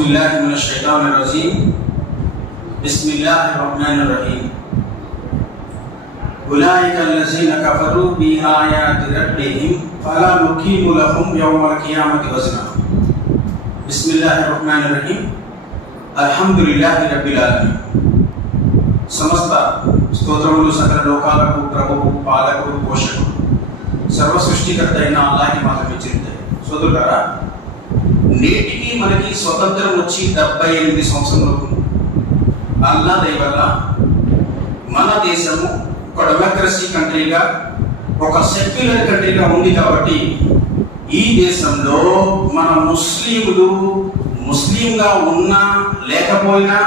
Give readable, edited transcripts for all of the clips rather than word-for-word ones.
बिल्लाहि मिनश शैतानिर रजीम बिस्मिल्लाहिर रहमानिर रहीम उलाइकल्लज़ीना कफ़रू बिआयाति रब्बिहिम फला नुक़ीमु लहुम यौमल क़ियामति वज़ना। बिस्मिल्लाहिर रहमानिर रहीम अल्हम्दुलिल्लाहि रब्बिल आलमीन। समस्त స్తోత్రములు సకల లోకాలకు ప్రభువు పాలకుడు పోషకుడు సర్వ సృష్టికర్త అయిన అల్లాహ్కి మాత్రమే చెందుతాయి. సోదరులారా, నేటికి మనకి స్వతంత్రం వచ్చి 78 సంవత్సరాలు. అల్లా దయ వల్ల మన దేశము ఒక డెమోక్రసీ కంట్రీగా, ఒక సెక్యులర్ కంట్రీగా ఉంది. కాబట్టి ఈ దేశంలో మన ముస్లింలు ముస్లింగా ఉన్నా లేకపోయినా,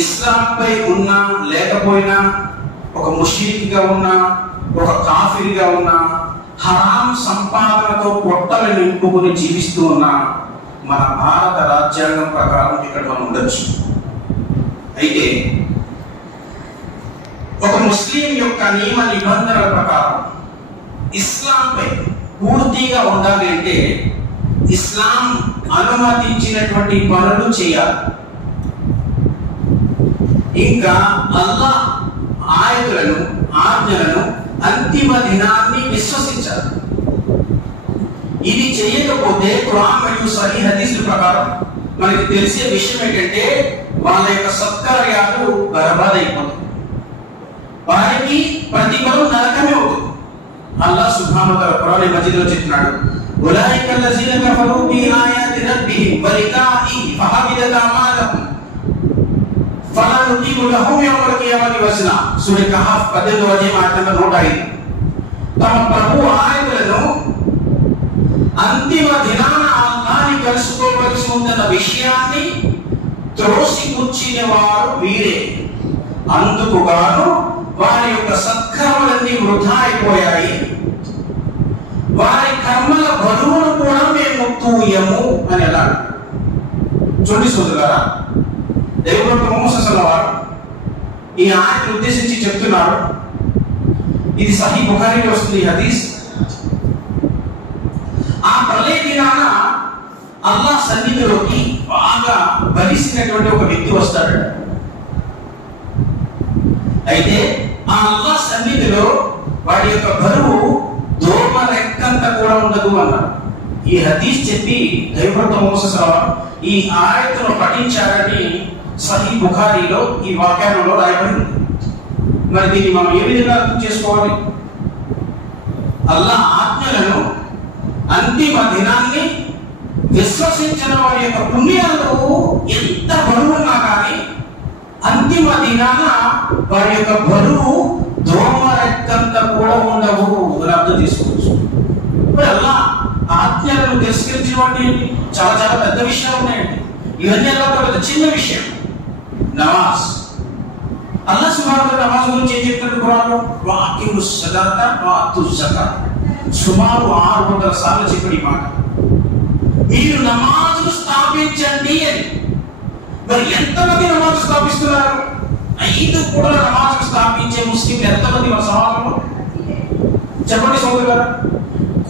ఇస్లాంపై ఉన్నా లేకపోయినా, ఒక ముష్రిక్గా ఉన్నా ఒక కాఫిర్గా ఉన్నా, హరాం సంపాదనతో పొట్టలు నింపుకుని జీవిస్తూ ఉన్న మన భారత రాజ్యాంగం ప్రకారం ఇక్కడ మనం ఉండొచ్చు. అయితే ఒక ముస్లిం యొక్క నియమ నిబంధనల ప్రకారం ఇస్లాంపై పూర్తిగా ఉండాలి అంటే ఇస్లాం అనుమతించినటువంటి పనులు చేయాలి. ఇంకా అల్లాహ్ ఆయతులను, ఆజ్ఞలను, అంతిమ దినాన్ని విశ్వసించాలి. ఇది చేయకపోతే ఖురాన్ మరియు సహీ హదీసుల ప్రకారం మనకి తెలిసే విషయం ఏంటంటే వాళ్ళ యొక్క సత్కార్యాలు బర్బాద్ అయిపోతాయి, వారికి ప్రతిఫలం నరకమే అవుతుంది. అల్లాహ్ సుబ్హానహు వ తఆలా ఖురాన్ మజీద్లో చెప్తున్నాడు, ఉలైకల్లజీనా కఫరు బిఆయాతి రబ్బిహిం వలికాఇ ఫహబిదత అమాలహుం ఫలా నుक़ీము లహుం యౌమల్ కియామతి వజ్నా. సూరా కహఫ్ 18వ అధ్యాయం 105. తమ ప్రభు ఆయతులను అంతిమ దినాన అల్లాహ్ని కలుసుకోవలసి ఉందన్న విషయాన్ని త్రోసిపుచ్చిన వారు వీరే. అందుకు గాను వారి యొక్క సత్కర్మలన్నీ వృధా అయిపోయాయి, వారి కర్మల బరువును కూడా మేము తూయము అని అన్నాడు. చూడండి సోదరులారా, దేవుడు ముహమ్మద్ సల్లల్లాహు అలైహి వసల్లం ఈ ఆయతను ఉద్దేశించి చెప్తున్నారు. ఇది సహీ బుఖారీలో వస్తుంది ఈ హదీస్. ఆ ప్రళయ దినాన అల్లాహ్ సన్నిధిలోకి బాగా బలిసినటువంటి ఒక వ్యక్తి వస్తాడు. అయితే ఆ అల్లాహ్ సన్నిధిలో వాడి యొక్క బరువు దోమ రెక్కంత కూడా ఉండదు అన్నారు. ఈ హదీస్ చెప్పి దైవప్రవక్త ముహమ్మద్ సల్లల్లాహు అలైహి వసల్లం ఈ ఆయతను పఠించారని సహీ బుఖారీలో ఈ వాక్యంలో రాయబడింది. మరి దీన్ని మనం ఏ విధంగా అర్థం చేసుకోవాలి? అల్లాహ్ ఆజ్ఞలను, అంతిమ దినాన్ని విశ్వసించిన వారి యొక్క పుణ్యాలు ఎంత బరువున్నా కానీ అంతిమ దినాన వారి యొక్క బరువు దోమ రెక్కంత కూడా ఉండవు అని అర్థం చేసుకోవచ్చు. ఇప్పుడు అల్లాహ్ ఆజ్ఞలను తిరస్కరించడం చాలా చాలా పెద్ద విషయాలు ఉన్నాయండి. ఇవన్నీ అల్లాహ్ చిన్న విషయం. నమాజ్, అల్లాహ్ సుబ్హానహు వ తఆలా నమాజ్ గురించి ఏం చెప్తాడు ఖురాన్లో? వఅకిముస్ సలాత వఅతుజ్ జకాత్. సుమారు 600 సార్లు చెప్పిన మాట, మీరు నమాజును స్థాపించండి అని. మరి ఎంతమంది నమాజు స్థాపిస్తున్నారు? 5 పూటల నమాజు స్థాపించే ముస్లింలు ఎంతమంది మన సమాజంలో? చెప్పండి సోదరులారా,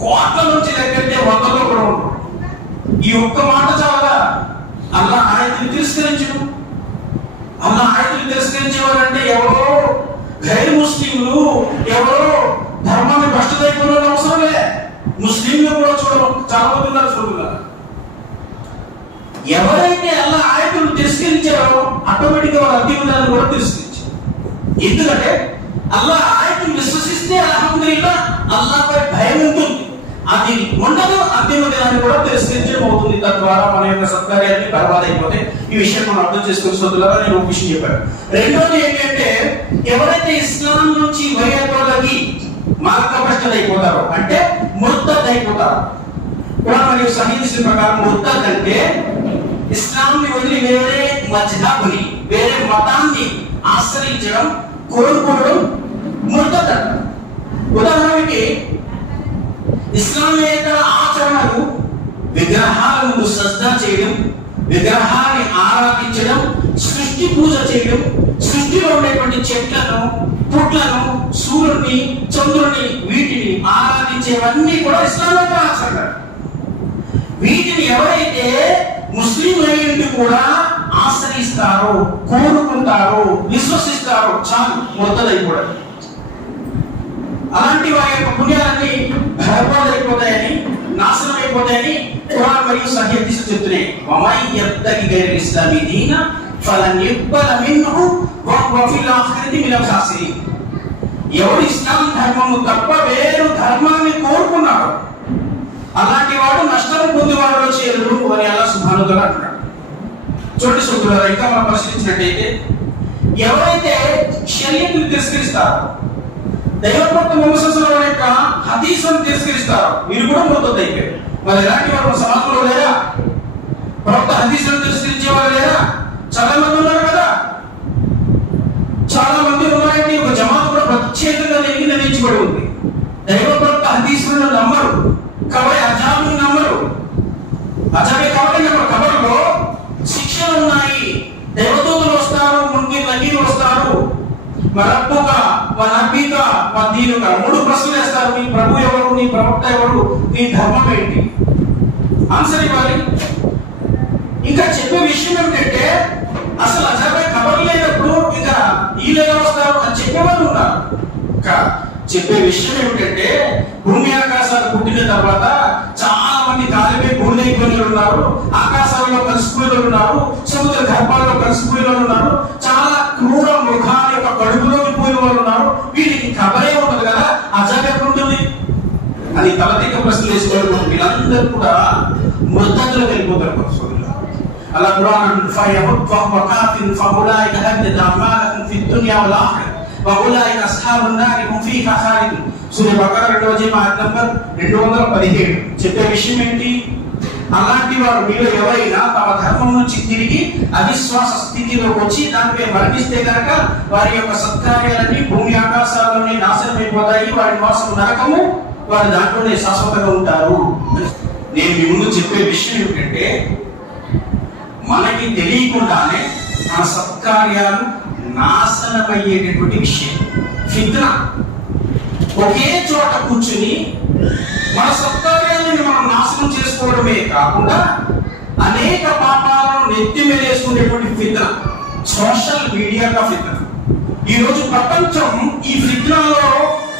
కోట్ల నుంచి లెక్కంటే 100లో కూడా ఉండరు. ఈ ఒక్క మాట చాలా. అల్లాహ్ ఆయతను తిరస్కరించడం, అల్లాహ్ ఆయతను తిరస్కరించేవారంటే ఎవరో గైర్ ముస్లింలు, ఎవరో ధర్మాన్ని భ్రష్టదైపోయిన అవసరం లే. ముస్లింలు కూడా చూడడం చాలా మంది ఉన్నారు. చూడాలి, ఎవరైతే అల్లాహ్ ఆయతను తిరస్కరించారో ఆటోమేటిక్గా వాళ్ళ అంతిమదాన్ని కూడా తిరస్కరించారు. ఎందుకంటే అల్లాహ్ ఆయతను విశ్వసిస్తే అల్హమ్దులిల్లాహ్ అల్లాహ్పై భయం ఉంటుంది, అది ఉండదు, అంతిమ దినాన్ని కూడా తిరస్కరించడం అవుతుంది. తద్వారా మన యొక్క సత్కార్యాన్ని బర్బాద్ అయిపోతే ఈ విషయం మనం అర్థం చేసుకుని సోదరులారా, నేను ఒక విషయం చెప్పాను. రెండోది ఏంటంటే ఎవరైతే ఇస్లాం నుంచి వైరతోలకి మార్గభ్రష్టులు అయిపోతారో, అంటే ముర్తద్ అయిపోతారు. ఖురాన్ మరియు సహీ హదీస్ ప్రకారం ముర్తద్ అంటే ఇస్లాంని వదిలి వేరే మజ్హబ్ని, వేరే మతాన్ని ఆశ్రయించడం, కోరుకోవడం ముర్తద్ అంట. ఉదాహరణకి ఇస్లామేతర ఆచరణలు, విగ్రహాల ముందు సజ్దా చేయడం, విగ్రహాన్ని ఆరాధించడం, సృష్టి పూజ చేయడం, సృష్టిలో ఉండేటువంటి చెట్లను, పుట్లను, సూర్యుడిని, చంద్రుని, వీటిని ఆరాధించేవన్నీ కూడా ఇస్లామేతర ఆచరణలు. వీటిని ఎవరైతే ముస్లిం వీటన్నిటిని కూడా ఆశ్రయిస్తారు, కోరుకుంటారు, విశ్వసిస్తారు. చాలు, మొత్తదైపోవడం. అలాంటి వారి యొక్క పుణ్యాలన్నీ బర్బాదైపోతాయని, నాశనం అయిపోతాయని ఖురాన్ మరియు సహీహ్ హదీస్ చెప్తున్నాయి. వమై యబ్తగి గైరల్ ఇస్లామీ దీన ఫలన్ యక్బల మిన్హు వహువ ఫిల్ ఆఖిరతి మినల్ ఖాసిరీన్. ఎవరు ఇస్లాం ధర్మము తప్ప వేరు ధర్మాన్ని కోరుకున్నాడు, అలాంటి వాడు నష్టం పొందేవాడు చేరుడు అని అల్లాహ్ సుబ్హానహు వ తఆలా అంటున్నాడు. చూడండి సోదరులారా, ఇంకా మనం పరిశీలించినట్టయితే ఎవరైతే షరియత్ను తిరస్కరిస్తారో, దైవభక్త ముహమ్మద్ సల్లల్లాహు అలైహి వసల్లం యొక్క హదీసును తిరస్కరిస్తారో, వీరు కూడా మొత్తం అయిపోయారు. మరి ఎలాంటి వారు మన సమాజంలో లేరా? ప్రవక్త హదీసును తిరస్కరించే వారు లేరా? చాలా మంది ఉన్నారు కదా. చాలా మంది ఉన్నారండి. ఒక జమాత్ కూడా ప్రత్యేకంగా నిర్ణయించబడి ఉంది. దైవభక్త హదీసులను నమ్మరు, కబరి అజాబును నమ్మరు. అజాబే కబరి నమ్మరు. కబరిలో శిక్షలు ఉన్నాయి, దేవదూతలు వస్తారు, మున్కిర్ నకీర్ వస్తారు. మరబ్బుగా నబీగా దీనుగా 3 ప్రశ్నలు వేస్తారు. నీ ప్రభు ఎవరు, నీ ప్రవక్త ఎవరు, నీ ధర్మం ఏంటి? ఆన్సర్ ఇవ్వాలి. ఇంకా చెప్పే విషయం ఏమిటంటే, అసలు అజాబే కబర్ లేనప్పుడు ఇంకా వీళ్ళెలా వస్తారు అని చెప్పేవాళ్ళు ఉన్నారు. చెప్పే విషయం ఏమిటంటే, భూమి ఆకాశాలు పుట్టిన తర్వాత చాలా మంది కాలిపోయి భూమిలో ఉన్నారు, ఆకాశాలలో కలిసిపోయిన ఉన్నారు, సముద్ర గర్భాలలో కలిసిపోయిన ఉన్నారు, చాలా క్రూర మృగాల యొక్క కడుపులోకి పోయిన వాళ్ళు ఉన్నారు. వీటికి కబరే ఉండదు కదా, అజాబ్ ఎక్కడ ఉంటుంది అని తలదిక ప్రశ్నలు వేసుకోవడం. వీళ్ళందరూ కూడా మృతలో వెళ్ళిపోతారు. అలా ఖురాన్ ఫయముత్ వహువ కాఫిర్ ఫఉలైక హబితత్ అమాలహుమ్ ఫిద్ దునియా వల్ ఆఖిరah వఉలైక అస్హాబున్ నార్ హుమ్ ఫీహా ఖాలిదూన్. సూరా బకరా 2వ అధ్యాయం ఆయత నంబర్ 217. చెప్పే విషయం ఏంటి? అలాంటి వారు మీలో ఎవరైనా తమ ధర్మం నుంచి తిరిగి అవిశ్వాస స్థితిలోకి వచ్చి దానిపై మరణిస్తే కనుక వారి యొక్క సత్కార్యాలన్నీ భూమి ఆకాశాలలోనే నాశనం అయిపోతాయి. వారి నివాసం నరకము, వారు దాంట్లోనే శాశ్వతంగా ఉంటారు. నేను మీ ముందు చెప్పే విషయం ఏమిటంటే, మనకి తెలియకుండానే మన సత్కార్యాలు నాశనమయ్యేటటువంటి విషయం ఫిత్నా. ఒకే చోట కూర్చుని మన సత్కార్యాలను మనం నాశనం చేసుకోవడమే కాకుండా అనేక పాపాలను నెత్తి మీద వేసుకునేటువంటి ఫిత్నా, సోషల్ మీడియాగా ఫిత్నా. ఈరోజు ప్రపంచం ఈ ఫిత్నాలో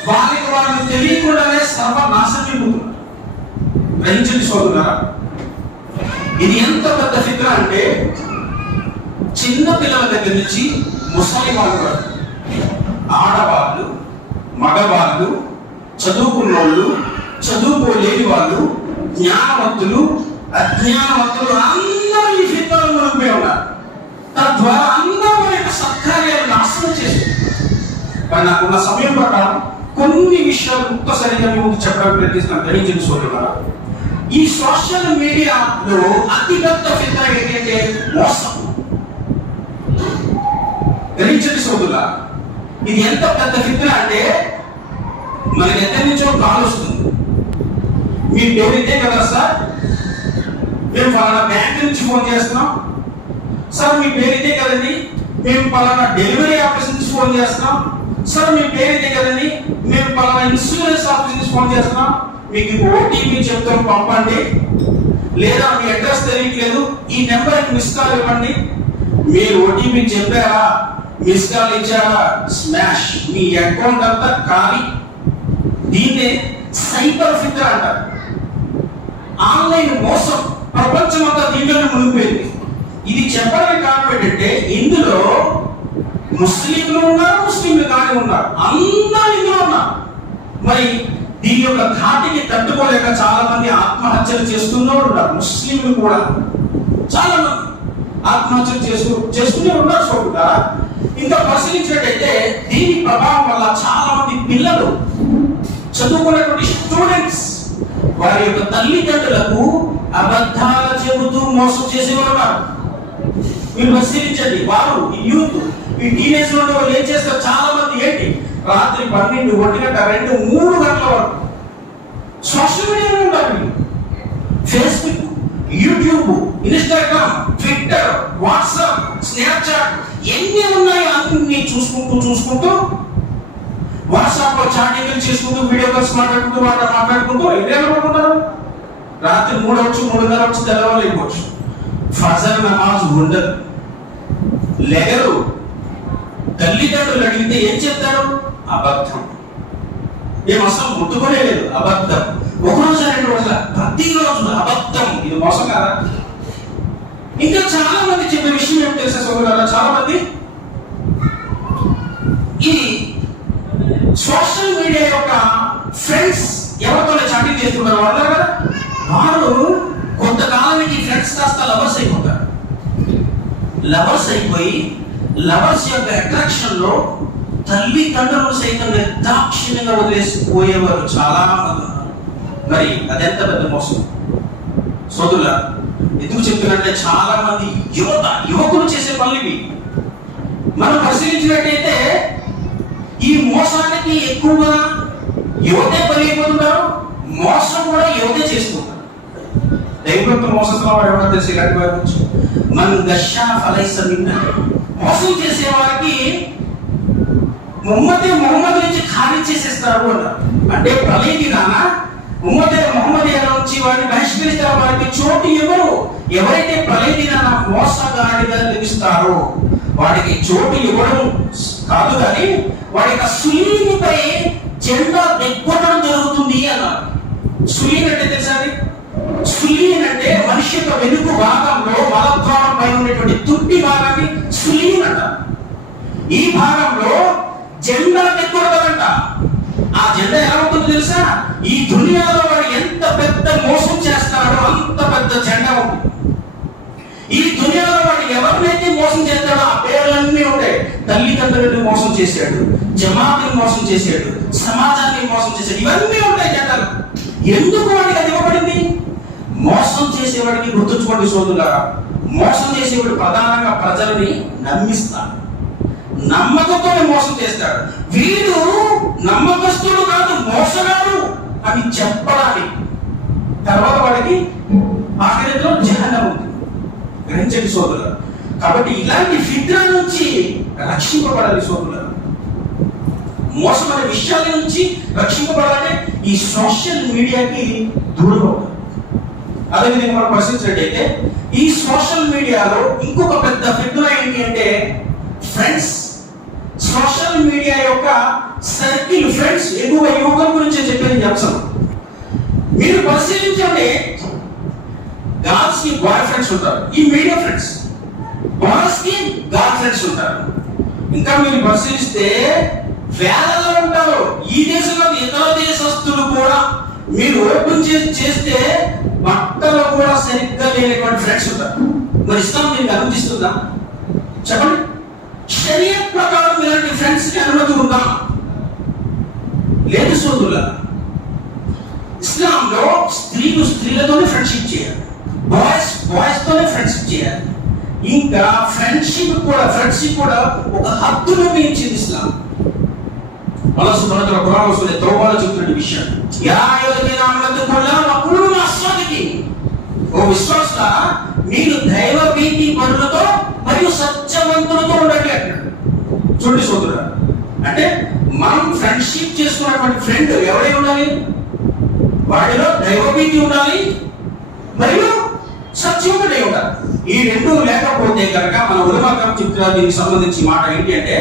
వారికి వాళ్ళని తెలియకుండానే సర్వనాశనం అయిపోతున్నారు. గ్రహించండి సోదరులారా, ఇది ఎంత పెద్ద ఫిత్నా అంటే చిన్న పిల్లల దగ్గర నుంచి ముసలి వాళ్ళు, ఆడవాళ్ళు, మగవాళ్ళు, చదువుకున్నోళ్ళు, చదువుకోలేని వాళ్ళు, జ్ఞానవంతులు, అజ్ఞానవంతులు అందరూ ఈ ఫిత్నాలో మునిగిపోయి ఉన్నారు. తద్వారా అందరూ మన యొక్క సత్కార్యాలు నాశనం చేస్తారు. మరి నాకున్న సమయం ప్రకారం కొన్ని విషయాలు ఒక్కసారిగా మీ ముందు చెప్పడానికి ప్రయత్నిస్తాను. గ్రహించిన సోదరులారా, ఈ సోషల్ మీడియాలో అతిపెద్ద ఫిత్నా ఏంటంటే మోసం. గ్రహించండి సోదరులా, ఇది ఎంత పెద్ద ఫిత్నా అంటే, మనకి ఎక్కడి నుంచో కాల్ వస్తుంది. మీ పేరు ఇదే కదా సార్, మేము పలానా బ్యాంక్ నుంచి ఫోన్ చేస్తున్నాం సార్. మీ పేరు ఇదే కదండి, మేము పలానా డెలివరీ ఆఫీస్ నుంచి ఫోన్ చేస్తున్నాం సార్. మీ పేరు ఇదే కదండి, మేము పలానా ఇన్సూరెన్స్ ఆఫీస్ నుంచి ఫోన్ చేస్తున్నాం. మీకు ఓటీపీ చెప్తాం, పంపండి. లేదా మీ అడ్రస్ తెలియట్లేదు, ఈ నెంబర్కి మిస్ కాల్ ఇవ్వండి. మీరు ఓటీపీ చెప్పారా, మిస్ కాల్ ఇచ్చారా, స్మాష్, మీ అకౌంట్ అంతా ఖాళీ. దీన్నే సైబర్ ఫిత్నా అంటారు. ఆన్లైన్ మోసం ప్రపంచం అంతా దీంట్లోనే మునిగిపోయింది. ఇది చెప్పడానికి కారణం ఏంటంటే, ఇందులో ముస్లింలు ఉన్నారు, ముస్లింలు కానీ ఉన్నారు, అందరూ ఇందులో ఉన్నారు. మరి దీని యొక్క ధాటికి తట్టుకోలేక చాలా మంది ఆత్మహత్యలు చేస్తున్నారు ఉన్నారు. ముస్లింలు కూడా చాలా మంది ఆత్మహత్యలు చేస్తూనే ఉన్నారు. చూడగా ఇంకా పరిశీలించినట్టయితే దీని ప్రభావం వల్ల చాలా మంది పిల్లలు, చదువుకున్నటువంటి స్టూడెంట్స్, వారి యొక్క తల్లిదండ్రులకు అబద్ధాలు చెబుతూ మోసం చేసేవారు ఉన్నారు. మీరు పరిశీలించండి. వారు ఈ యూత్, ఈ టీనేజ్ లో వాళ్ళు ఏం చేస్తారు? చాలా మంది ఏంటి, రాత్రి 12, 1 గంట, 2, 3 గంటల వరకు సోషల్ మీడియాలో ఉంటారు. Facebook, YouTube, Instagram, Twitter, WhatsApp, Snapchat, ఎన్ని ఉన్నాయో అన్ని చూసుకుంటూ వాట్సాప్ లో చాటింగ్లు చేసుకుంటూ, వీడియో కాల్స్ మాట్లాడుకుంటూ ఇదే అనుకుంటున్నారు. రాత్రి 3 అవచ్చు, 3:30 అవచ్చు, తెల్లవారు అయిపోవచ్చు. ఫజర్ నమాజ్ ఉండదు, లెగరు. తల్లిదండ్రులు అడిగితే ఏం చెప్తారు? అబద్ధం. మేము అసలు ముట్టుకునే లేదు, అబద్ధం. ఒకరోజు 2 రోజుల, ప్రతిరోజు అబద్ధం. ఇది మోసం కాదా? ఇంకా చాలా మంది చెప్పే విషయం ఏం తెలుసా సోదరులారా? చాలా మంది ఇది సోషల్ మీడియా యొక్క ఫ్రెండ్స్ ఎవరితో చాటింగ్ చేస్తున్నారు వాళ్ళ కదా, వాళ్ళు కొంతకాలానికి ఫ్రెండ్స్ కాస్త లవర్స్ అయిపోతారు. లవర్స్ అయిపోయి లవర్స్ యొక్క అట్రాక్షన్ లో తల్లిదండ్రులు సైతం నిర్దాక్షిణ్యంగా వదిలేసిపోయేవారు చాలా మంది ఉన్నారు. మరి అదెంత పెద్ద మోసం సోదరులా. ఎందుకు చెప్తున్నట్టే చాలా మంది యువకులు చేసే పనులు ఇవి. మనం పరిశీలించినట్టయితే ఈ మోసానికి ఎక్కువగా యువతే బలైపోతుంటారు, మోసం కూడా యువతే చేస్తుంటారు. దైవభక్తులు మోసంలో వాడు ఎవరో తెలిసి ఇలాంటి వారి గురించి మన దశా ఫలైస మోసం చేసే వారికి మొహమ్మద్ నుంచి ఖాళీ చేసేస్తారు అన్నారు. అంటే ప్రళయదినానా మొహమ్మద్ నుంచి వారిని బహిష్కరిస్తారు. వారికి చోటు ఎవరు? ఎవరైతే ప్రళయదినాన మోసగాడిగా నిలుస్తారో వాడికి చోటు ఇవ్వడం కాదు, కానీ వాడి యొక్క సులీనిపై జెండా దిగ్గొట్టడం జరుగుతుంది అన్నారు. సులీన్ అంటే తెలుసా? సులీన్ అంటే మనిషి యొక్క వెనుక భాగంలో మలద్వారం పైన ఉన్నటువంటి తుట్టి భాగాన్ని సులీన్ అంటారు. ఈ భాగంలో జెండా దిగ్గొడతారంట. ఆ జెండా ఎలా ఉంటుందో తెలుసా? ఈ దునియాలో వాడు ఎంత పెద్ద మోసం చేస్తాడో అంత పెద్ద జెండా ఉంటుంది. ఈ దునియాలో వాడు ఎవరినైతే మోసం చేస్తాడో ఆ పేర్లన్నీ ఉంటాయి. తల్లిదండ్రులను మోసం చేశాడు, జమాతుని మోసం చేశాడు, సమాజాన్ని మోసం చేశాడు, ఇవన్నీ ఉంటాయి జెండాలు. ఎందుకు వాడికి అది ఇవ్వబడింది? మోసం చేసేవాడికి గుర్తుంచుకోండి సోదరులారా, మోసం చేసేవాడు ప్రధానంగా ప్రజల్ని నమ్మిస్తాడు, నమ్మకంతో మోసం చేస్తాడు. వీడు నమ్మకస్తుడు కాదు, మోసగాడు అని చెప్పడానికి తర్వాత వాడికి ఆఖరిలో జహన్నం ఉంది. గ్రహించండి సోదరులు. కాబట్టి ఇలాంటి ఫిత్నా నుంచి రక్షింపబడాలి సోదరులు. మోసం అనే విషయాల నుంచి రక్షింపబడాలంటే ఈ సోషల్ మీడియాకి దూరంగా ఉండాలి. అదేవిధంగా మనం పరిశీలించినట్టయితే ఈ సోషల్ మీడియాలో ఇంకొక పెద్ద ఫిత్నా ఏంటి అంటే ఫ్రెండ్స్. సోషల్ మీడియా యొక్క సర్కిల్ ఫ్రెండ్స్ ఎక్కువ యువకుల గురించి చెప్పేది అంశం. మీరు పరిశీలించండి, గర్ల్స్ కి బాయ్ ఫ్రెండ్స్ ఉంటారు, ఈ మీడియా ఫ్రెండ్స్. బాయ్స్ కి గర్ల్ ఫ్రెండ్స్ ఉంటారు. ఇంకా మీరు పరిశీలిస్తే వేలలో ఉంటారు. ఈ దేశంలో ఇతర దేశస్తులు కూడా మీరు ఓపెన్ చేస్తే బట్టలు కూడా సరిగ్గా లేనటువంటి ఫ్రెండ్స్ ఉంటారు. మరి ఇస్లాం దీనికి అనుమతిస్తుందా? చెప్పండి. షరియత్ ప్రకారం ఇలాంటి ఫ్రెండ్స్ కి అనుమతి ఉందా? లేదు సోదరుల. ఇస్లాంలో స్త్రీలు స్త్రీలతోనే ఫ్రెండ్షిప్ చేయాలి, బాయ్స్ తోనే ఫ్రెండ్షిప్ చేయాలి. ఇంకా ఫ్రెండ్షిప్ కూడా ఒక హద్దు నిర్ణయించింది ఇస్లాం. అల్లాహ్ సుబ్హానహు వ తఆలా ఖురాన్ లో సూరా తౌబాలో చెప్తున్న విషయం, యా అయ్యుహల్లదీన ఆమనూ కుల్లా వకులు మాస్సాదికీన్. ఓ విశ్వాసులారా, మీరు దైవ భీతి పరులతో మరియు సత్యవంతులతో ఉండండి అంటాడు. చూడండి సోదరుడా, అంటే మనం ఫ్రెండ్షిప్ చేసుకున్నటువంటి ఫ్రెండ్ ఎవరై ఉండాలి? వాడిలో దైవభీతి ఉండాలి మరియు సత్యవంతుడై ఉండాలి. ఈ రెండు లేకపోతే కనుక మన ఉలమాకం చెప్తున్న దీనికి సంబంధించి మాట ఏంటి అంటే,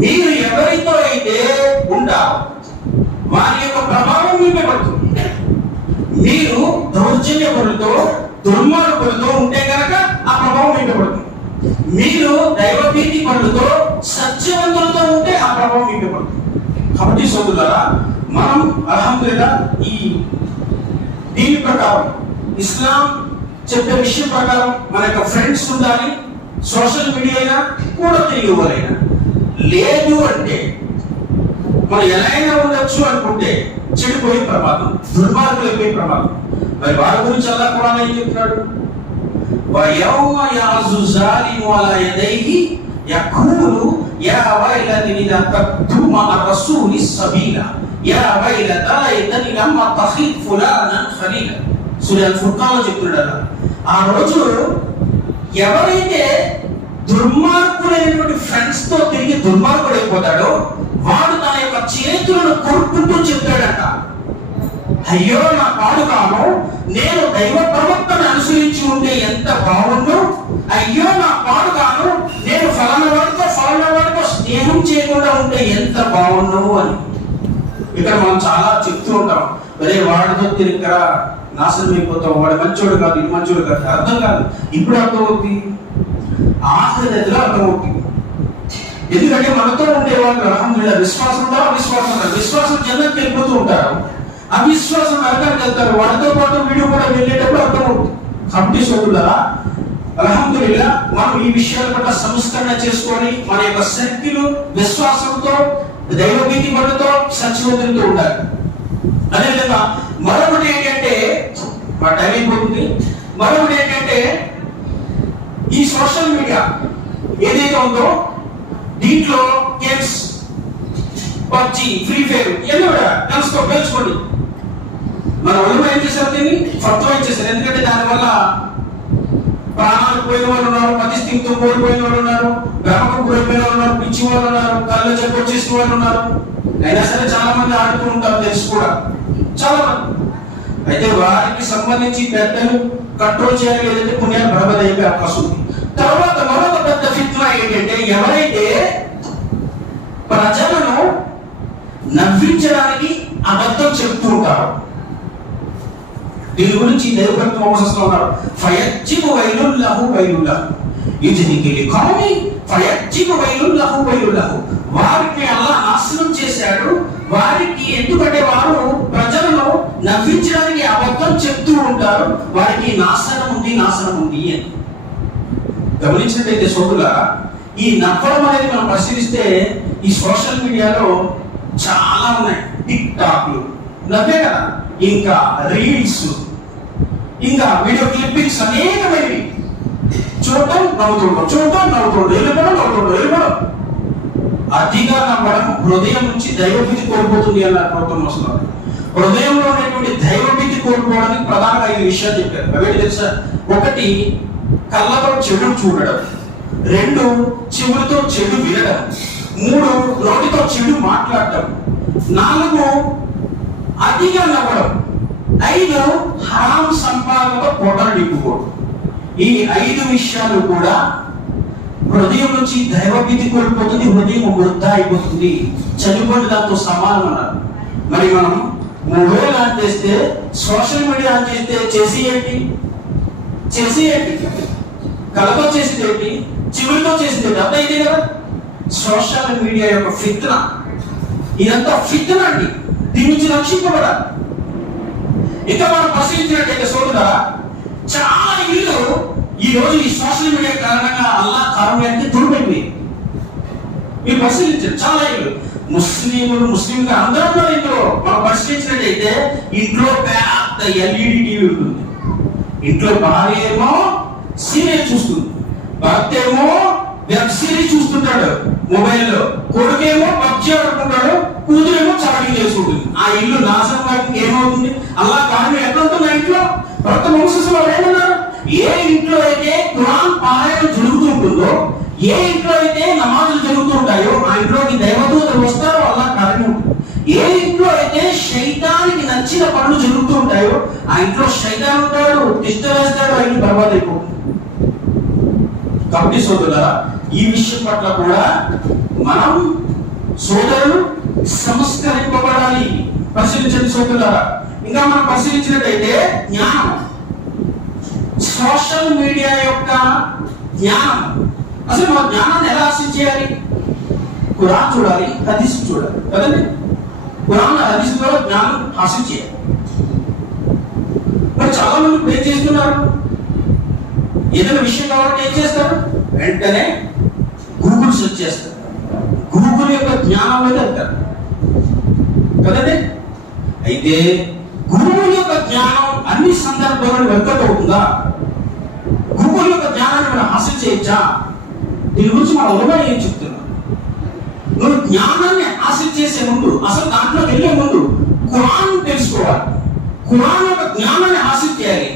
మీరు ఎవరితో అయితే ఉంటారో వారి యొక్క ప్రభావం మీపై పడుతుంది. మీరు దౌర్జన్యపరులతో దుర్మార్గులతో ఉంటే కనుక ఆ ప్రభావం మీపై పడుతుంది. మీరు దైవభీతి పరులతో సత్యవంతులతో ఉంటే ఆ ప్రభావం మీపై పడుతుంది. కాబట్టి సోదరులారా, మనం అల్హమ్దులిల్లాహ్ ఈ దీని ప్రకారం ఇస్లాం చెప్పే విషయం ప్రకారం మన యొక్క ఫ్రెండ్స్ ఉండాలి. సోషల్ మీడియా అయినా కూడా తిరిగి ఎవరైనా లేదు అంటే మనం ఎలా అయినా ఉండొచ్చు అనుకుంటే చెడిపోయే ప్రమాదం, దుర్మార్గులైపోయే ప్రమాదం. మరి వారి గురించి అల్లాహ్ ఖురాన్ ఏం చెప్తున్నాడు? వయౌమ యఅజు జాలిము అలా యదైహి యఖూలు యా వైలతీ లతక్తు మఅ రసూలి సబీలా యా వైలతా లైతని లమ్ తఖిద్ ఫులానన్ ఖలీలా. సూరా అల్-ఫుర్ఖాన్లో చెప్తున్నాడు. ఆ రోజు ఎవరైతే దుర్మార్గుడైనటువంటి ఫ్రెండ్స్ తో తిరిగి దుర్మార్గుడైపోతాడో వాడు తన యొక్క చేతులను కొరుక్కుంటూ చెప్తాడట, అయ్యో నా పాడుగాను, నేను దైవ ప్రవక్తను అనుసరించి ఉంటే ఎంత బాగుండు, అయ్యో నా పాడుగాను, నేను ఫలానా వాడితో స్నేహం చేయకుండా ఉంటే ఎంత బాగుండు అని. ఇక్కడ మనం చాలా చెప్తూ ఉంటాం, అరే వాడితో తిరిగిరా నాశనం అయిపోతాం, వాడు మంచోడు కాదు, ఇది మంచోడు కాదు. అర్థం కాదు, ఇప్పుడు అర్థమవుతుంది, ఆఖరి దశలో అర్థమవుతుంది. ఎందుకంటే మనతో ఉండేవాళ్ళు అల్హమ్దులిల్లాహ్ విశ్వాసం ఉందా, అవిశ్వాసం ఉందా. విశ్వాసం జన్నకి వెళ్ళిపోతూ ఉంటారు, అవిశ్వాసం నరకానికి వెళ్తారు. వాడితో పాటు వీడు కూడా వెళ్ళేటప్పుడు అర్థమవుతుంది. కాబట్టి సోదరులారా, అల్హమ్దులిల్లాహ్ మనం ఈ విషయాల పట్ల సంస్కరణ చేసుకొని మన యొక్క శక్తులు విశ్వాసంతో దైవభీతి పట్టుతో సత్యవంతులతో ఉండాలి. అదేవిధంగా మరొకటి ఏంటంటే, మా టైం అయిపోతుంది, మరొకటి ఏంటంటే ఈ సోషల్ మీడియా ఏదైతే ఉందో దీంట్లో గేమ్స్, పబ్జి, ఫ్రీ ఫైర్ ఇవన్నీ కూడా తెలుసుకో పేర్చుకోండి. మన వాళ్ళు ఏం చేశారు, దీన్ని ఫత్వా చేశారు. ఎందుకంటే దానివల్ల ప్రాణాలు పోయిన వాళ్ళు ఉన్నారు, మధ్యస్థితితో కోల్పోయిన వాళ్ళు ఉన్నారు, గ్రామకు కోల్పోయిన వాళ్ళు ఉన్నారు, పిచ్చి వాళ్ళు ఉన్నారు, కళ్ళు చెప్పు వచ్చేసిన వాళ్ళు ఉన్నారు. అయినా సరే చాలా మంది ఆడుతూ ఉంటారు, తెలుసు కూడా చాలా మంది. అయితే వారికి సంబంధించి పెద్దలు కంట్రోల్ చేయాలి, లేదంటే పుణ్యాలు బరబది అయిపోయే అవకాశం ఉంది. తర్వాత మరొక పెద్ద ఫిత్నా ఏంటంటే, ఎవరైతే ప్రజలను నవ్వించడానికి అబద్ధం చెప్తూ ఉంటారు. దీని గురించి దైవభక్తి మోసస్లో ఉన్నారు. ఫయజ్జిబు వైలుల్లహు వైలుల్లహు ఇజ్నికి లిఖౌమి ఫయజ్జిబు వైలుల్లహు వైలుల్లహు. వారికి అల్లాహ్ నాశనం చేశాడు. వారికి ఎందుకంటే వారు ప్రజలను నవ్వించడానికి అబద్ధం చెప్తూ ఉంటారు, వారికి నాశనం ఉంది అని. గమనించినట్లయితే సోదరులారా, ఈ నవ్వడం అనేది మనం పరిశీలిస్తే ఈ సోషల్ మీడియాలో చాలా ఉన్నాయి. టిక్ టాక్లు నవ్వే కదా, ఇంకా రీల్స్, ఇంకా వీడియో క్లిప్పింగ్స్ అనేకమైనవి. చూడటం నవ్వుతుండడం, వెళ్ళిపోవడం. అతిగా నమ్మడం హృదయం నుంచి దైవభీతి కోల్పోతుంది అన్నారు ప్రభుత్వం వస్తున్నారు. హృదయంలో ఉన్నటువంటి దైవభీతి కోల్పోవడానికి ప్రధానంగా 5 విషయాలు చెప్పారు. అవేంటి తెలుసా? 1, కళ్ళతో చెడు చూడడం. 2, చెవులతో చెడు వినడం. 3, నోటితో చెడు మాట్లాడటం. 4, అతిగా నవ్వడం. 5, హరాం సంపాదనతో పొట్టలు నింపుకోవడం. ఈ 5 విషయాలు కూడా హృదయం నుంచి దైవభీతి కోల్పోతుంది, హృదయం వృద్ధా అయిపోతుంది, చనిపోయిన దాంతో సమానం అన్నారు. మరి మనం మొబైల్ ఆన్ చేస్తే, సోషల్ మీడియా ఆన్ చేస్తే చేసి ఏంటి? కళ్ళతో చేసింది ఏంటి, చెవులతో చేసింది ఏంటి? అంతా ఇదే కదా సోషల్ మీడియా యొక్క ఫిత్న. ఇదంతా ఫిత్న అండి, దీని నుంచి రక్షింపబడాలి. ఇక మనం పరిశీలించినట్టయితే సోదరులారా, చాలా ఇల్లు ఈ రోజు ఈ సోషల్ మీడియా కారణంగా అల్లాహ్ కారుణ్యానికి దూరమైపోయి. మీరు పరిశీలించారు, చాలా ఇల్లు ముస్లింగా అందరూ ఇంట్లో మనం పరిశీలించినట్టయితే ఇంట్లో పెద్ద ఎల్ఈడి టీవీ ఉంటుంది. ఇంట్లో భార్య ఏమో సీరియల్ చూస్తుంది, భర్త ఏమో వెబ్ సిరీస్ చూస్తుంటాడు మొబైల్లో, కొడుకేమో పబ్జి ఆడుకుంటాడు, కూతురేమో చాటింగ్ చేసుకుంటుంది. ఆ ఇల్లు నాశనం వాటికి ఏమవుతుంది? అల్లాహ్ కారుణ్యం ఎట్లా ఉంటుంది ఆ ఇంట్లో? భర్త మోసస్లో ఏమన్నారు? ఏ ఇంట్లో అయితే ఖురాన్ పారాయణం జరుగుతుంటుందో, ఏ ఇంట్లో అయితే నమాజులు జరుగుతూ ఉంటాయో ఆ ఇంట్లోకి దైవదూతలు వస్తారో అల్లాహ్ కారణం. ఏ ఇంట్లో అయితే శైతానికి నచ్చిన పనులు జరుగుతూ ఉంటాయో ఆ ఇంట్లో శైతాన్ ఉంటాడు, తిష్ట వేస్తాడు, ఆ ఇంట్లో బర్బాద్ అయిపోతుంది. కాబట్టి సోదరులారా, ఈ విషయం పట్ల కూడా మనం సోదరులు సంస్కరింపబడాలి. పరిశీలించండి సోదరులారా. ఇంకా మనం పరిశీలించినట్టయితే జ్ఞానం, సోషల్ మీడియా యొక్క జ్ఞానం. అసలు మన జ్ఞానాన్ని ఎలా ఆశించేయాలి? ఖురాన్ చూడాలి, హదీస్ చూడాలి కదండి. ఖురాన్ హదీస్ ద్వారా జ్ఞానం హాసిల్ చేయాలి. మరి చాలా మంది ఇప్పుడు ఏం చేస్తున్నారు? ఏదైనా విషయం కావాలంటే ఏం చేస్తారు? వెంటనే గూగుల్ సెర్చ్ చేస్తారు, గూగుల్ యొక్క జ్ఞానం మీద వెళ్తారు కదండి. అయితే గూగుల్ యొక్క జ్ఞానం అన్ని సందర్భాలను వర్కౌట్ అవుతుందా? గూగుల్ యొక్క జ్ఞానాన్ని మనం హాసిల్ చేయొచ్చా? దీని గురించి మన ఉలమా ఏం చెప్తున్నారు? నువ్వు జ్ఞానాన్ని హాసిల్ చేసే ముందు, అసలు దాంట్లో వెళ్ళే ముందు ఖురాన్ తెలుసుకోవాలి. ఖురాన్ యొక్క జ్ఞానాన్ని హాసిల్ చేయాలి,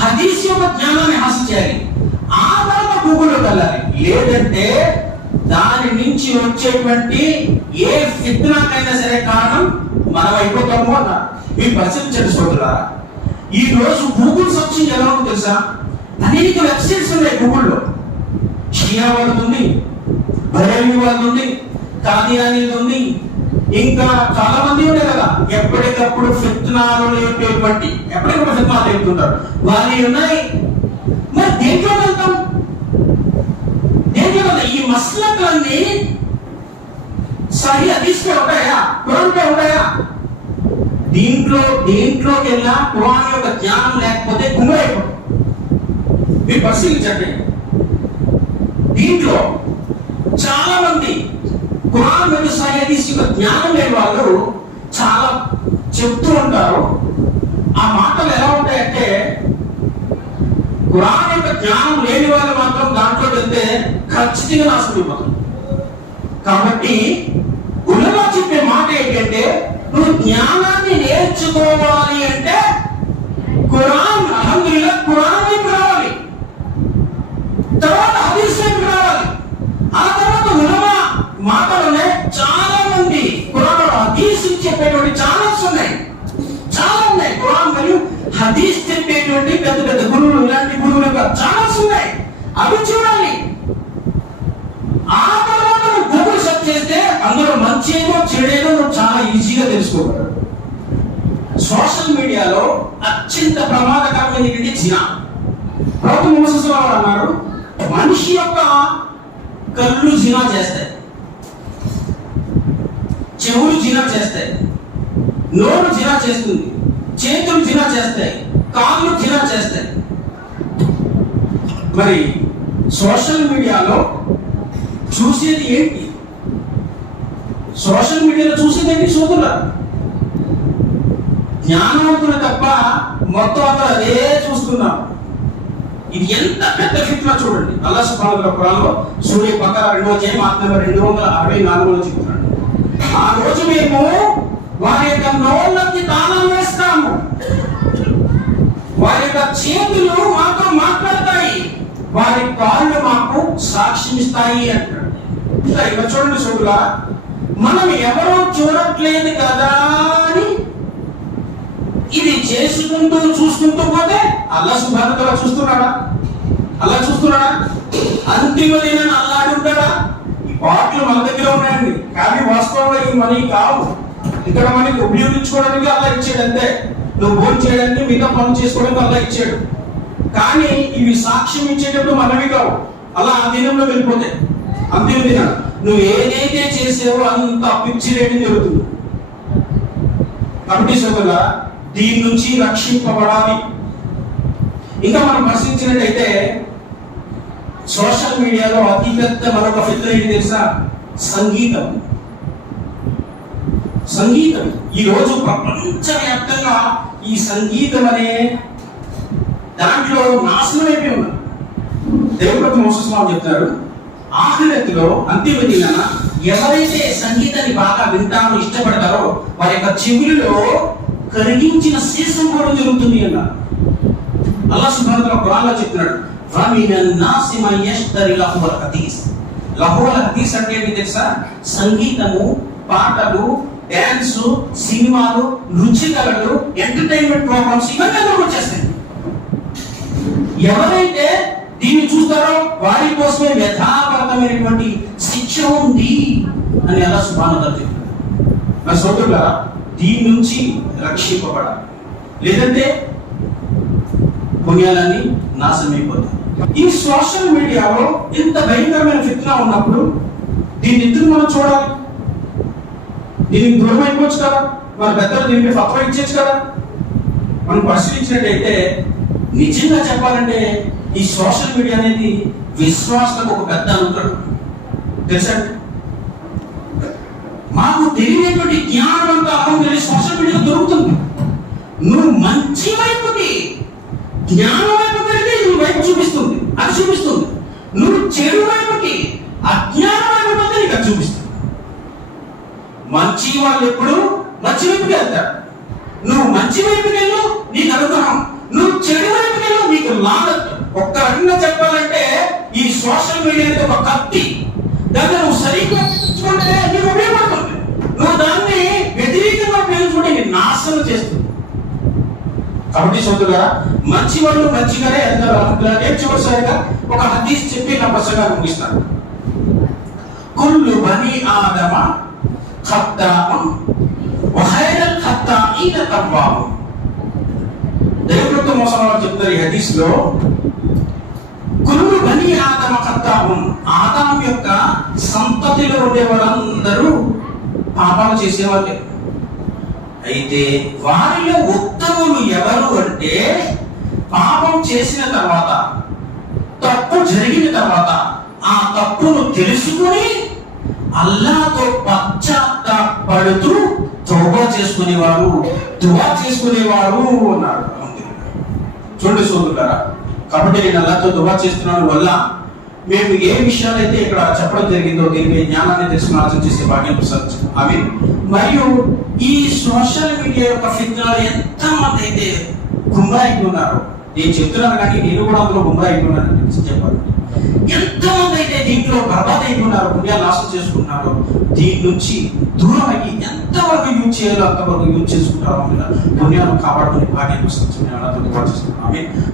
హదీస్ యొక్క జ్ఞానాన్ని హాసిల్ చేయాలి. ఆ తర్వాత గూగుల్లోకి వెళ్ళాలి. లేదంటే దాని నుంచి వచ్చేటువంటి ఏ ఫిత్నాకైనా సరే కారణం మనం అయిపోతాము అన్నారు. మీరు పరిశీలించండి సోదరులారా. ఈ రోజు గూగుల్ సర్చింగ్ ఎలా ఉందో తెలుసా? అనేక వెబ్సైట్స్ ఉన్నాయి గూగుల్లో. షియా వాళ్ళది ఉంది, బరేలీ వాళ్ళది ఉంది, కాదియానీది ఉంది, ఇంకా చాలా మంది ఉన్నాయి కదా. ఎప్పటికప్పుడు ఫిత్నాలు లేపేటువంటి ఎప్పటికప్పుడు ఫిత్నాలు లేపుతుంటారు, వాళ్ళు ఉన్నాయి. మరి దేంట్లో వెళ్తాం? దేంట్లో వెళ్తాం? ఈ మస్లక్లన్నీ సహీ హదీస్లో ఉంటాయా? ఖురాన్లో ఉంటాయా? దేంట్లోకి వెళ్ళినా ఖురాన్ యొక్క జ్ఞానం లేకపోతే గుమ్మైపోతుంది. మీరు పరిశీలించండి. దీంట్లో చాలా మంది ఖురాన్ మరియు సహీ హదీస్ యొక్క జ్ఞానం లేని వాళ్ళు చాలా చెప్తూ ఉంటారు. ఆ మాటలు ఎలా ఉంటాయంటే, ఖురాన్ యొక్క జ్ఞానం లేని వాళ్ళు మాత్రం దాంట్లో వెళ్తే ఖచ్చితంగా నాశనమైపోతుంది. కాబట్టి ఉలమా చెప్పే మాట ఏంటంటే, నువ్వు జ్ఞానాన్ని నేర్చుకోవాలి అంటే ఖురాన్, అల్హమ్దులిల్లాహ్, ఖురాన్ వైపు రావాలి, తర్వాత హదీస్ వైపు రావాలి. ఆ తర్వాత ఉలమా మాటలోనే చాలా మంది ఖురాన్ హదీస్ చెప్పేటువంటి ఛానల్స్ ఉన్నాయి, చాలా ఉన్నాయి. ఖురాన్ మరియు హదీస్ చెప్పేటువంటి పెద్ద పెద్ద గురువులు, ఇలాంటి గురువుల యొక్క ఛానల్స్ ఉన్నాయి, అవి చూడాలి. ఆ తర్వాత నువ్వు గూగుల్ సెర్చ్ చేస్తే అందులో మంచి ఏదో చెడేదో నువ్వు చాలా ఈజీగా తెలుసుకోగలరు. సోషల్ మీడియాలో అత్యంత ప్రమాదకరమైనటువంటి జినా. ప్రవక్త ముహమ్మద్ సల్లల్లాహు అలైహి వసల్లం అన్నారు, మనిషి యొక్క కళ్ళు జినా చేస్తాయి, చెవులు జినా చేస్తాయి, నోరు జినా చేస్తుంది, చేతులు జినా చేస్తాయి, కాళ్ళు జినా చేస్తాయి. మరి సోషల్ మీడియాలో చూసేది ఏంటి? సోషల్ మీడియాలో చూసేది ఏంటి సోదరులా? జ్ఞానవంతులు తప్ప మొత్తం అంతా అదే చూస్తున్నాం. ఇది ఎంత పెద్ద ఫిత్నా చూడండి. అల్లాహ్ సుబ్హానహు వ తఆలా ఖురాన్లో సూరా బకరా 2వ అధ్యాయం ఆయత్ నంబర్ 264లో చెప్తున్నాడు, ఆ రోజు మేము వారి యొక్క నోళ్ళకి తాళం వేస్తాము, వారి యొక్క చేతులు మాతో మాట్లాడతాయి, వారి కాళ్ళు మాకు సాక్ష్యం ఇస్తాయి అంటాడు. ఇలా చూడండి సోదరులా, మనం ఎవరో చూడట్లేదు కదా అని ఇది చేసుకుంటూ చూసుకుంటూ పోతే అల్లాహ్ సుబ్హానహు వ తఆలా చూస్తున్నాడా? అల్లాహ్ చూస్తున్నాడా? అంతిమ దినాన అల్లాహ్ ఉంటాడా? ఈ పాటలు మన దగ్గర ఉన్నాయండి, కానీ వాస్తవంలో ఈ మనీ కావు. ఇక్కడ మనకి ఉపయోగించుకోవడానికి అల్లాహ్ ఇచ్చాడు అంతే. నువ్వు భోజనం చేయడానికి, మిగతా పనులు చేసుకోవడానికి అల్లాహ్ ఇచ్చాడు. కానీ ఇవి సాక్ష్యం ఇచ్చేటప్పుడు మనవి కావు. అలా ఆ దినంలో వెళ్ళిపోతాయి. అంతిమ దినం నువ్వు ఏదైతే చేసావో అంత పిచ్చి రేటింగ్ జరుగుతుంది. కాబట్టి సోదరులా, దీని నుంచి రక్షింపబడాలి. ఇంకా మనం పరిశీలించినట్టయితే సోషల్ మీడియాలో అతిపెద్ద మరొక ఫిత్నా ఏంటి తెలుసా? సంగీతం. సంగీతం ఈ రోజు ప్రపంచవ్యాప్తంగా ఈ సంగీతం అనే దాంట్లో నాశనం అయిపోయి ఉన్నారు. దేవుడు మోసస్వామి చెప్తారు, ఆఖిరత్తులో అంతిమ దినాన ఎవరైతే సంగీతాన్ని బాగా వింటారో, ఇష్టపడతారో వారి యొక్క చెవులలో కరిగించిన శీసం కూడా జరుగుతుంది అన్నారు. అల్లాహ్ సుబ్హానహు వ తఆలా ఖురాన్లో చెప్తున్నాడు, ఫమినన్ నాసి మన్ యష్తరి లహువల్ హదీస్. లహువల్ హదీస్ అంటే ఏంటి తెలుసా? సంగీతము, పాటలు, డాన్స్, సినిమాలు, నృత్యకళలు, ఎంటర్టైన్మెంట్ ప్రోగ్రామ్స్ ఇవన్నీ అందులో వచ్చేస్తాయి. ఎవరైతే దీన్ని చూస్తారో వారి కోసమే యథార్థమైనటువంటి శిక్ష ఉంది అని అల్లాహ్ సుబ్హానహు వ తఆలా చెప్తారు. మరి సోదరులారా, దీని నుంచి రక్షింపబడాలి, లేదంటే పుణ్యాలన్నీ నాశనం అయిపోతాయి. ఈ సోషల్ మీడియాలో ఇంత భయంకరమైన ఫిత్నా ఉన్నప్పుడు దీన్ని ఎందుకు మనం చూడాలి? దీనికి దూరం అయిపోవచ్చు కదా, మన పెద్దలు దీనికి ఫత్వా ఇచ్చేచ్చు కదా. మనం పరిశీలించినట్టయితే నిజంగా చెప్పాలంటే ఈ సోషల్ మీడియా అనేది విశ్వాసాలకు ఒక పెద్ద అనుకరణ తెలుసా? మాకు తెలియనటువంటి జ్ఞానం అంతా అల్హమ్దులిల్లాహ్ సోషల్ మీడియాలో దొరుకుతుంది. నువ్వు మంచి వైపుకి, జ్ఞానం వైపు పెడితే నువ్వు వైపు చూపిస్తుంది, అది చూపిస్తుంది. నువ్వు చెడు వైపుకి, అజ్ఞానం వైపు పెడితే నీకు అది చూపిస్తుంది. మంచి వాళ్ళు ఎప్పుడు మంచి వైపుకి వెళ్తారు. నువ్వు మంచి వైపుకి వెళ్ళు, నీకు అనుగ్రహం. నువ్వు చెడు వైపుకి వెళ్ళు, నీకు లానత్. ఒక్క రకంగా చెప్పాలంటే ఈ సోషల్ మీడియా అనేది ఒక కత్తి. దాన్ని నువ్వు సరిగ్గా ఉపయోగించుకుంటే నీకు ఉపయోగపడుతుంది. నువ్వు దాన్ని వ్యతిరేకంగా ఉపయోగించుకుంటే నీ నాశనం చేస్తుంది. కాబట్టి సోదరులారా, మంచి వాళ్ళు మంచిగానే అందరూ అనుకున్నారు. చివరిసారిగా ఒక హదీస్ చెప్పి నా ప్రసంగాన్ని ముగిస్తాను. కుల్లు బనీ ఆదమ ఖత్తాఉన్ వ ఖైరుల్ ఖత్తాఈన తవ్వాబున్. దేవుడితో మోసం వాళ్ళు చెప్తారు ఈ హదీస్ లో, కుల్లు బనీ ఆదమ ఖత్తాఉన్, ఆదాం యొక్క సంతతిలో ఉండే వాళ్ళందరూ పాపాలు చేసేవాళ్ళే. అయితే వారిలో ఉత్తములు ఎవరు అంటే, పాపం చేసిన తర్వాత, తప్పు జరిగిన తర్వాత ఆ తప్పును తెలుసుకుని అల్లాహ్తో పశ్చాత్తాపడుతూ తౌబా చేసుకునేవారు, దుఆ చేసుకునేవారు అన్నాడు. చూడండి సోదరులారా, కాబట్టి నేను అల్లాహ్తో దుఆ చేస్తున్నాను వల్ల మేము ఏ విషయాలైతే ఇక్కడ చెప్పడం జరిగిందో దీనికి జ్ఞానాన్ని తెలుసుకుని ఆలోచన చేసే భాగ్యం ప్రసాదించు. ఆమీన్. మరియు ఈ సోషల్ మీడియా యొక్క ఫిత్నాలు ఎంతమంది అయితే గుమ్రా అయిపోయినారో, నేను చెప్తున్నాను కానీ నేను కూడా అందులో గుమ్రా అయిపోయినాను చెప్పాలి. ఎంతమంది అయితే దీంట్లో బర్బాద్ అయిపోయినారో, పుణ్యాలు నాశనం చేసుకుంటున్నారో, దీని నుంచి దూరం అయ్యి ఎంతవరకు యూజ్ చేయాలో అంతవరకు యూజ్ చేసుకుంటారో పుణ్యాలను కాపాడుకునే భాగ్యం ప్రసాదించు. ఆమె